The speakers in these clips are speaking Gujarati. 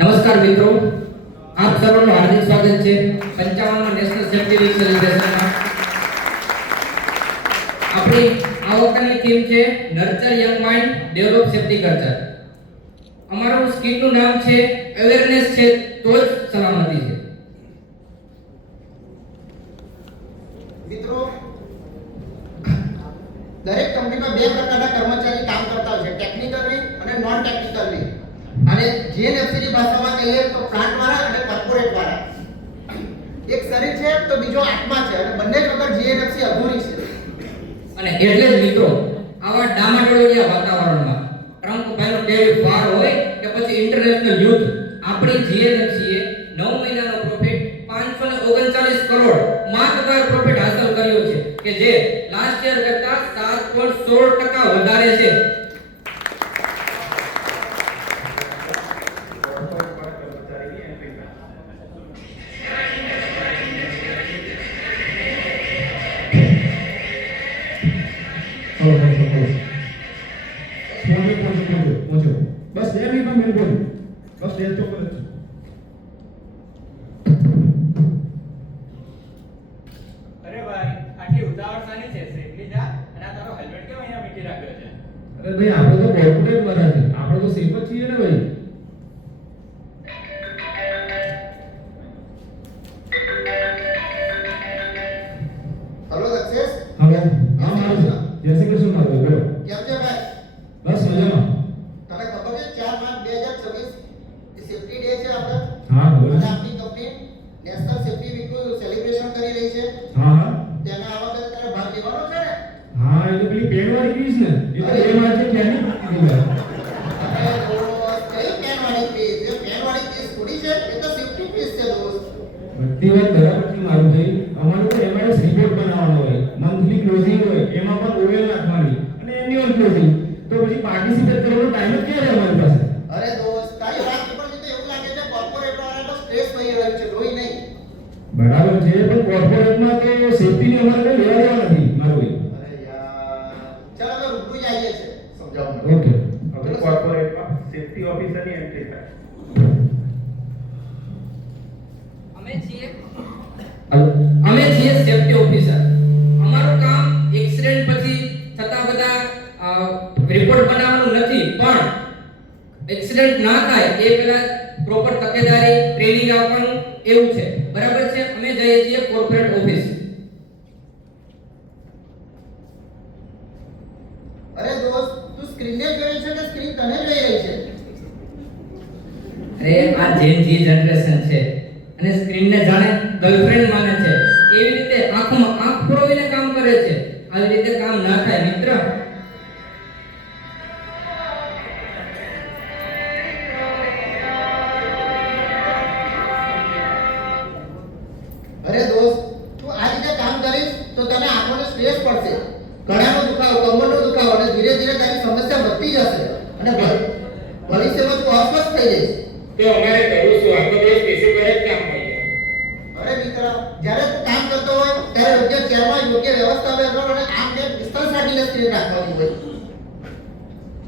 નમસ્કાર મિત્રો, આપ સર્વનું હાર્દિક સ્વાગત છે 55મા નેશનલ સેફ્ટી વીક સેલિબ્રેશનમાં. આપણી આ વખતની થીમ છે nurture young mind develop safety culture. અમારું સ્કીમનું નામ છે અવેરનેસ છે તો જ સલામતી છે. મિત્રો, દરેક કંપનીમાં બે પ્રકારના કર્મચારી કામ કરતા હોય છે, ટેકનિકલ વિંગ અને નોન ટેકનિકલ વિંગ. અને જીએનએફસી ની ભાષામાં કહીએ તો પ્લાન્ટ વાળા અને કોર્પોરેટ વાળા. એક શરીર છે તો બીજો આત્મા છે અને બંને વગર જીએનએફસી અધૂરી છે. અને એટલે જ મિત્રો, આવા ડામાડોળિયા વાતાવરણમાં ટ્રમ્પભાઈનો ટેરિફ વાર હોય કે પછી ઇન્ટરનેશનલ યુદ્ધ, આપણી જીએનએફસી એ 9 મહિનાનો પ્રોફિટ 539 કરોડ માતબાર પ્રોફિટ હાંસલ કર્યો છે કે જે લાસ્ટ યર કરતા 7.16% વધારે છે. પહોંચો બસ 2 મિનિટમાં મેલ બોલ બસ ડેટ તો કરે છે. અરે ભાઈ, આટલી ઉતાવળ સાની છે? સેફલી જા અને આ તારો હેલ્મેટ કેમ અહીંયા મૂકી રાખ્યો છે? અરે ભાઈ, આપણે તો કોર્પોરેટ વાળા છે, આપણે તો સેફ જ છીએ ને ભાઈ. Hello success. હવે હા મારું છે. જય શ્રી કૃષ્ણ મારું બોલો. કેમ છે ભાઈ? બસ મજામાં. તને ખબર છે 4 માર્ચ 2026 એ સેફ્ટી ડે છે આપણે? હા બોલો. અને આપણી company national safety week celebration કરી રહી છે. હા હા તેના આ વખતે તારે ભાગ લેવાનો છે ને? હા, એ તો પેલી પેડ વાળી ક્વીઝ ને, એ તો એ માર છે ક્યાંની પકડી ગઈ. અરે દોસ્ત, કઈ પેન વાળી ક્વિઝ? એ પેન વાળી ક્વિઝ થોડી છે, એ તો સેફ્ટી ક્વિઝ છે દોસ્ત. બધી વાત બરાબર છે મારું ભાઈ. અમારું તો એમઆરએસ રિપોર્ટ બનાવવાનો હોય, મંથલી ક્લોઝિંગ હોય, એમાં પણ ઓએલ નાખવાની અને એન્યુઅલ ક્લોઝિંગ. તો પછી પાર્ટિસિપેટ કરવાનો ટાઈમ જ ક્યાં રહે અમારી પાસે? અરે દોસ્ત, તારી વાત પરથી તો એવું લાગે છે કોર્પોરેટ વાળાનો સ્ટ્રેસ થઈ રહ્યો છે, રોઈ નહીં. બરાબર છે, પણ કોર્પોરેટમાં તો સેફ્ટીની અમારે કોઈ લેવા દેવા નથી મારું ભાઈ. અરે યાર, ચાલ હવે રૂબરૂ જ આવીએ છે સમજાવવા. ઓકે. હવે કોર્પોરેટમાં સેફ્ટી ઓફિસરની એન્ટ્રી થાય. અમે છીએ સેફ્ટી ઓફિસર. અમારું કામ એક્સિડન્ટ પછી થતા બધા રિપોર્ટ બનાવવાનું નથી, પણ એક્સિડન્ટ ના થાય એ પહેલા પ્રોપર તકેદારી ટ્રેનિંગ આપવાનું એવું છે. બરાબર છે? અમે જઈએ છીએ કોર્પોરેટ ઓફિસ. અરે દોસ્ત, તું સ્ક્રીનને જોઈ છે કે સ્ક્રીન તને જોઈ રહી છે? અરે આ જેન જી જનરેશન છે અને સ્ક્રીનને જાણે ગર્લફ્રેન્ડ માને છે. એવી રીતે આંખમાં આંખ પરોવીને કામ કરે છે. આવી રીતે કામ ના થાય મિત્ર. અરે દોસ્ત, તું આ રીતે કામ કરીશ તો તને આંખોનો સ્ટ્રેસ પડશે, ગળાનો દુખાવો, કમરનો દુખાવો અને ધીરે ધીરે તારી સમસ્યા વધતી જશે અને ભવિષ્યમાં તું અસ્વસ્થ થઈ જઈશ. તો અમારે કરવું શું? આખો દિવસ બેસી કરે જ કામ હોય. અરે મિત્ર, જ્યારે તું કામ કરતો હોય ત્યારે યોગ્ય ચેરમાં યોગ્ય વ્યવસ્થા બેસો અને આમ જે ડિસ્ટન્સ રાખીને સ્ક્રીન રાખવાની હોય.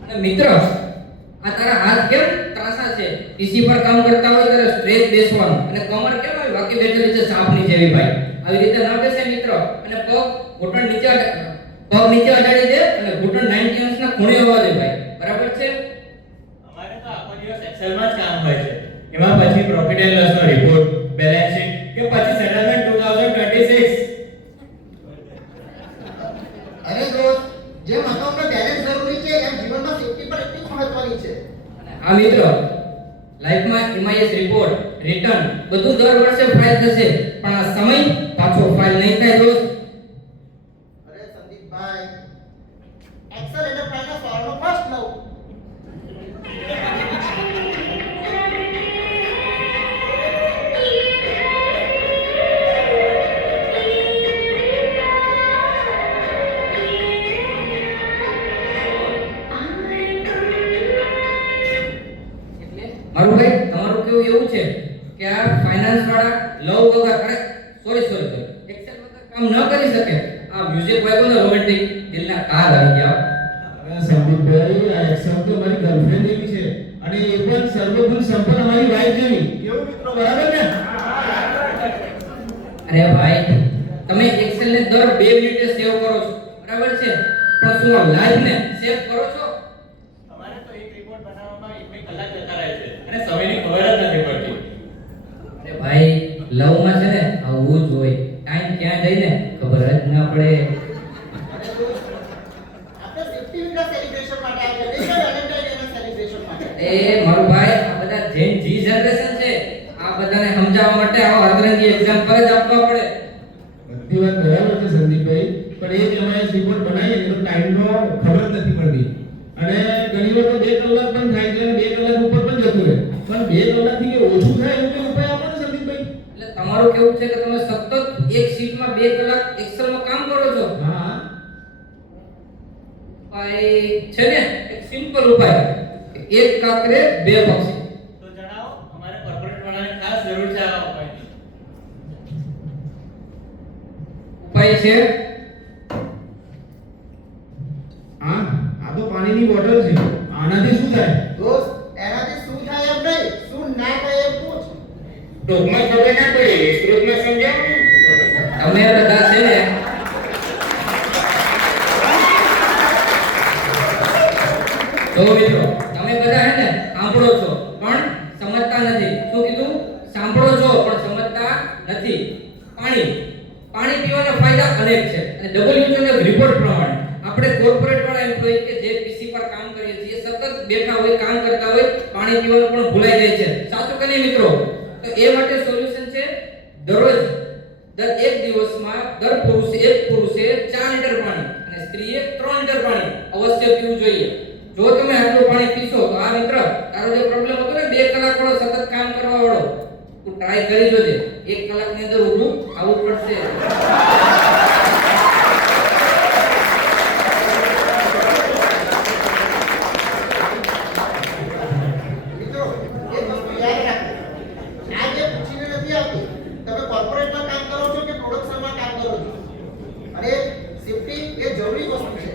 અને મિત્ર, આ તારા હાથ કેમ ત્રાસા છે? પીસી પર કામ કરતા હોય ત્યારે સ્ટ્રેચ બેસવાનું અને કમર કેમ આવી વાકી બેઠેલી છે સાપની જેવી ભાઈ? આવી રીતે ના બેસે મિત્ર. અને ઘૂંટણ નીચે અડાડી દે અને ઘૂંટણ 90 અંશના ખૂણે હોવા દે ભાઈ. બરાબર છે? અમારે તો આખો દિવસ એક્સેલમાં જ કામ હોય છે. એમાં પછી પ્રોફિટ એન્ડ લોસનો રિપોર્ટ, બેલેન્સ શીટ કે પછી સેટલમેન્ટ 2026. અરે દોસ્ત, જેમ અકાઉન્ટમાં બેલેન્સ જરૂરી છે એમ જીવનમાં સેફ્ટી પણ એટલી જ મહત્વની છે. આ મિત્ર, લાઈફમાં એમઆઈએસ રિપોર્ટ, રિટર્ન બધું દર વર્ષે ફાઇલ થશે, પણ આ સમય પાછો ફાઇલ નહીં થાય દોસ્ત. અરે સંદીપભાઈ, એક્સેલ એટલે ફાઇલના સોલ્વનો ફર્સ્ટ લવ. મારું ભાઈ, તમારું કેવું એવું છે કે આ ફાઇનાન્સ વાળા લવ વગર, અરે સોરી એક્સેલ વગર કામ ન કરી શકે. આ મ્યુઝિક વાગ્યો ને રોમેન્ટિક, દિલના તાર આવી ગયા. અરે સંદીપભાઈ, તો અમારી ગર્લફ્રેન્ડ જેવી છે અને એ પણ સર્વગુણ સંપન્ન અમારી વાઈફ જેવી. કેવું મિત્રો, બરાબર ને? અરે ભાઈ, તમે એક્સેલ ને દર 2 મિનિટે સેવ કરો છો, બરાબર છે, પણ શું લાઈવ ને સેવ કરો છો? અમારે તો એક રિપોર્ટ બનાવવામાં 1-2 કલાક જતા રહે છે અને સમયની ખબર જ નથી પડતી. અરે ભાઈ, લવમાં છે ને આવું જ હોય, ટાઈમ ક્યાં જાય ને ખબર જ ના પડે. અને દોસ્ત, આપણે સેફ્ટી વીકના સેલિબ્રેશન માટે આવ્યા છીએ, વેલેન્ટાઇન ડેના સેલિબ્રેશન માટે. એ મારો ભાઈ, આ બધા જેન જી જનરેશન છે, આ બધાને સમજાવવા માટે આવા અર્ધરંગી એક્ઝામ્પલ જ આપવા પડે. બધી વાત બરાબર છે સંદીપભાઈ, પણ એ જ અમે રિપોર્ટ બનાવીએ તો ટાઈમનો ખબર જ નથી પડતી અને ઘણી વાર તો 2 કલાક પણ થાય છે અને 2 કલાક ઉપર પણ જતું રહે, પણ 2 કલાકથી કે ઓછું થાય એવું કોઈ ઉપાય આપો ને સંદીપભાઈ. એટલે તમારું કેવું છે કે તમે સતત એક શીટમાં 2 કલાક એક્સેલમાં કામ કરો છો? હા, ભાઈ છે ને એક સિમ્પલ ઉપાય, એક કાકરે 2 પક્ષી. તો જણાવો, અમારે કોર્પોરેટ વાળાને ખાસ જરૂર છે આ ઉપાયની. ઉપાય છે આ તો પાણીની બોટલ છે, આનાથી શું થાય? દોસ્ત, એનાથી શું થાય એમ નહીં, શું ના થાય એમ પૂછ. ટૂંકમાં ખબર ના પડી, વિસ્તૃતમાં સમજાવો. તમે બધા છે ને તો મિત્રો, તમે બધા હે ને સાંભળો છો પણ સમજતા નથી. શું કીધું? સાંભળો છો પણ સમજતા નથી. પાણી પીવાના ફાયદા અનેક છે અને WHO ના રિપોર્ટ પ્રમાણે આપણે કોર્પોરેટ વાળા એમ્પ્લોયી કે જે પીસી પર કામ કરીએ છીએ, સતત બેઠા હોય, કામ કરતા હોય, પાણી પીવાનું પણ ભૂલાઈ જાય છે. સાચું કે નહીં મિત્રો? તો એ માટે સોલ્યુશન છે, દરરોજ દર 1 દિવસમાં દર પુરુષે 4 લીટર પાણી અને સ્ત્રીએ 3 લીટર પાણી અવશ્ય પીવું જોઈએ. જો તમે આટલું પાણી પીશો તો આ મિત્ર, તારો જે પ્રોબ્લેમ હતો ને 2 કલાક વાળો સતત કામ કરવા વાળો, તું ટ્રાય કરી જોજે, 1 કલાકની અંદર ઊભું આવવું પડશે. મિત્રો, એક વસ્તુ યાદ રાખો, આ જે પૂછીને નથી આવતી, તમે કોર્પોરેટમાં કામ કરો છો કે પ્રોડક્શનમાં કામ કરો છો, અને સેફ્ટી એ જરૂરી વસ્તુ છે.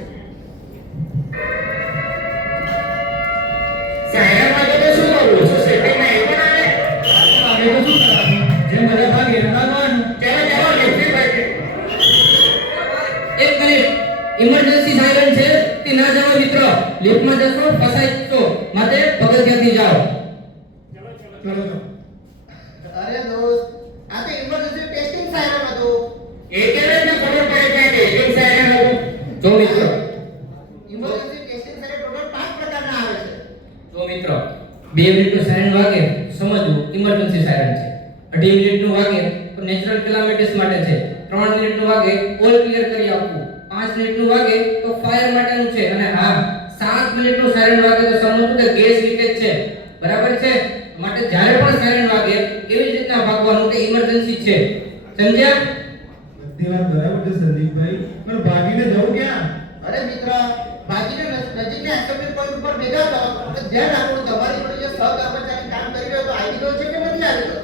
શહેરમાં તો શું કરવું? સોસાયટીમાં એ પણ આવે. અમે તો શું કરવાનું? જેમ બધા ભાગ એરવાનું. ચાલો લિફ્ટ પાસે. એક મિનિટ, ઇમરજન્સી સાયરન છે કે ના જાવ મિત્ર, લિફ્ટમાં જશો ફસાઈ જશો, માટે પગથિયાથી જાઓ. ચલો. અરે દોસ્ત, આ તો ઇમરજન્સી ટેસ્ટિંગ સાયરન હતું. એ કેવી રીતે ખબર પડે કે ટેસ્ટિંગ સાયરન હતું? જો મિત્ર, ઇમરજન્સી ટેસ્ટિંગ સાયરન ટોટલ 5 પ્રકારના આવે છે. જો મિત્ર, 2 મિનિટનું સાયરન વાગે સમજવું ઇમરજન્સી સાયરન છે. 2.5 મિનિટનું વાગે તો નેચરલ કેલામિટીસ માટે છે. 3 મિનિટનું વાગે ઓલ ક્લિયર કરી આપવું. 5 મિનિટનું વાગે તો ફાયર માટેનું છે અને હા, 7 મિનિટનું સાયરન વાગે તો સમજવું કે ગેસ લીકેજ છે. બરાબર છે? માટે જ્યારે પણ સાયરન વાગે એવી જ રીતના ભાગવાનું કે ઇમરજન્સી છે. સમજ્યા? બધી વાત બરાબર છે સંદીપભાઈ, પણ ભાગીને જવું ક્યાં? અરે મિત્ર, ભાગીને નજીકના એસેમ્બલી પોઈન્ટ ઉપર ભેગા થાઓ અને ધ્યાન રાખો તમારી જોડે જે સહકર્મચારી કામ કરી રહ્યો તો આવી ગયો છે કે નથી આવી ગયો.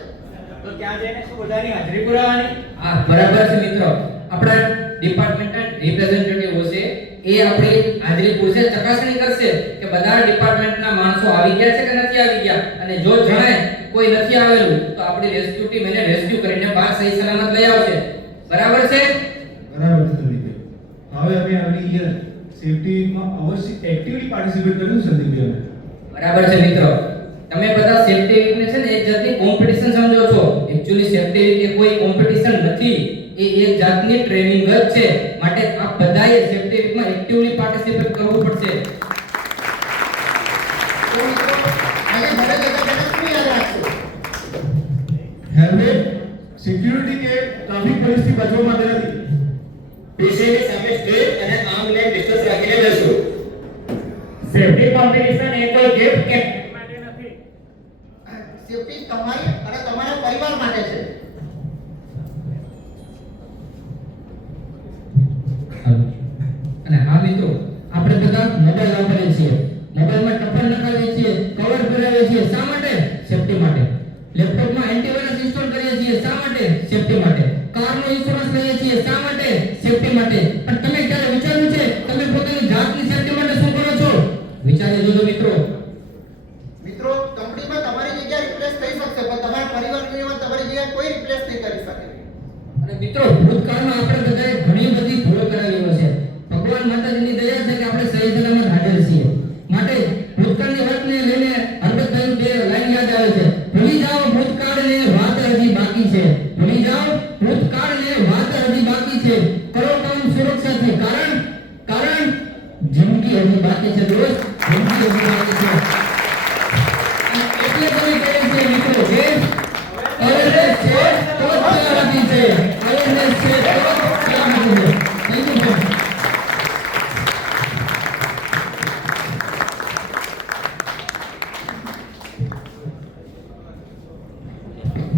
તો ત્યાં જઈને શું બધાની હાજરી પુરાવાની? હા, બરાબર છે મિત્રો. આપણા ડિપાર્ટમેન્ટના રિપ્રેઝેન્ટેટિવ હશે, એ આપણી હાજરી પૂરશે, ચકાસણી કરશે કે બધા ડિપાર્ટમેન્ટના માણસો આવી ગયા છે કે નથી આવી ગયા, અને જો જણાય કોઈ નથી આવેલું તો આપણી રેસ્ક્યુ ટીમ એને રેસ્ક્યુ કરીને બહાર સહી સલામત લઈ આવશે. બરાબર છે? બરાબર છે સંદીપભાઈ. હવે અમે આવડી ગયા સેફ્ટી વીકમાં અવશ્ય એક્ટિવલી પાર્ટિસિપેટ કર્યું સંદીપભાઈ. બરાબર છે મિત્રો. તમે બધા સેફ્ટી વીકને છે ને એક જાતની કોમ્પિટિશન સમજો છો. એક્ચ્યુઅલી સેફ્ટી વીક એ કોઈ કોમ્પિટિશન નથી, એ એક જાતની ટ્રેનિંગ જ છે. માટે આપ બધાએ સેફ્ટી વીકમાં એક્ટિવલી પાર્ટિસિપેટ કરવું પડશે. તો મિત્રો, આજે ઘરે જતા પહેલા શું યાદ રાખશો? હેલ્મેટ, સિક્યુરિટી કે ટ્રાફિક પોલીસથી બચવા માટે નથી. પીસીની સામે સ્ટ્રેટ અને આર્મ લેન્થ ડિસ્ટન્સ રાખીને બેસવું. સેફ્ટી કોમ્પિટિશન એ કોઈ ગિફ્ટ કે માટે નથી. સેફ્ટી તમારી અને તમારા પરિવાર માટે છે. અને હા મિત્રો, આપણે બધા મોબાઈલ વાપરીએ છીએ, મોબાઈલમાં ટપ્પર લગાવીએ છીએ, કવર કરાવીએ છીએ, શા માટે? સેફ્ટી માટે. લેપટોપમાં એન્ટીવાયરસ ઇન્સ્ટોલ કરીએ છીએ, શા માટે? સેફ્ટી માટે. કારનો ઇન્સ્યોરન્સ લઈએ છીએ, શા માટે? સેફ્ટી માટે. પણ તમે ક્યારે વિચાર્યું છે તમે પોતાની જાતની સેફ્ટી માટે શું કરો છો? વિચારી જોજો મિત્રો. કરો કામ સુરક્ષાથી. કારણ જિંદગી હજી બાકી છે દોસ્ત, જિંદગી હજી બાકી છે.